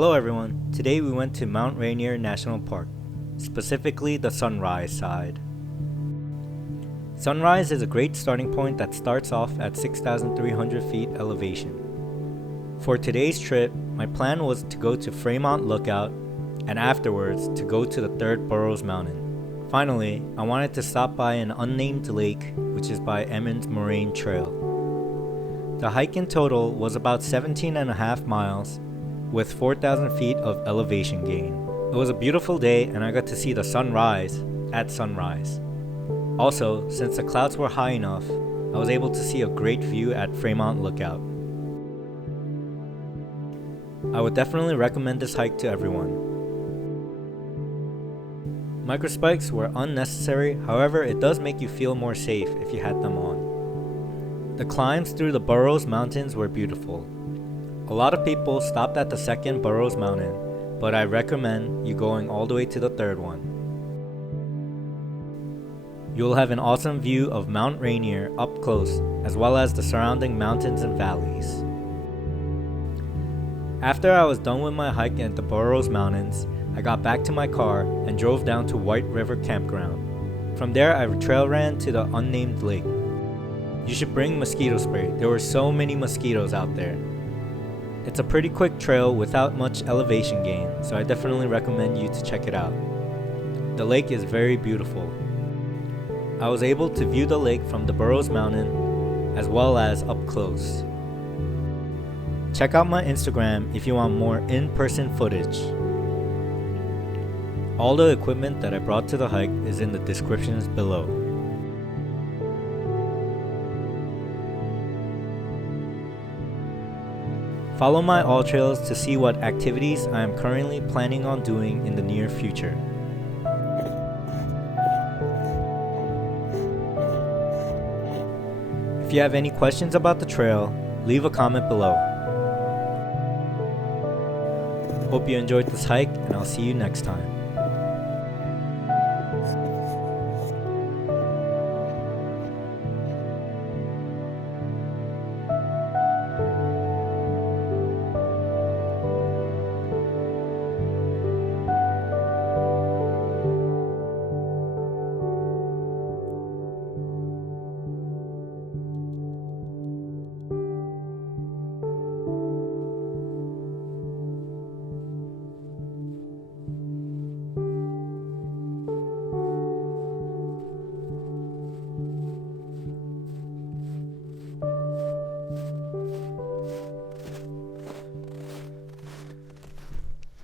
Hello everyone, today we went to Mount Rainier National Park, specifically the Sunrise side. Sunrise is a great starting point that starts off at 6,300 feet elevation. For today's trip, my plan was to go to Fremont Lookout and afterwards to go to the third Burroughs Mountain. Finally, I wanted to stop by an unnamed lake, which is by Emmons Moraine Trail. The hike in total was about 17.5 miles with 4,000 feet of elevation gain. It was a beautiful day and I got to see the sunrise at sunrise. Also, since the clouds were high enough, I was able to see a great view at Fremont Lookout. I would definitely recommend this hike to everyone. Microspikes were unnecessary, however it does make you feel more safe if you had them on. The climbs through the Burroughs Mountains were beautiful. A lot of people stopped at the second Burroughs Mountain, but I recommend you going all the way to the third one. You'll have an awesome view of Mount Rainier up close, as well as the surrounding mountains and valleys. After I was done with my hike at the Burroughs Mountains, I got back to my car and drove down to White River Campground. From there I trail ran to the unnamed lake. You should bring mosquito spray, there were so many mosquitoes out there. It's a pretty quick trail without much elevation gain, so I definitely recommend you to check it out. The lake is very beautiful. I was able to view the lake from the Burroughs Mountain as well as up close. Check out my Instagram if you want more in-person footage. All the equipment that I brought to the hike is in the descriptions below. Follow my AllTrails to see what activities I am currently planning on doing in the near future. If you have any questions about the trail, leave a comment below. Hope you enjoyed this hike and I'll see you next time.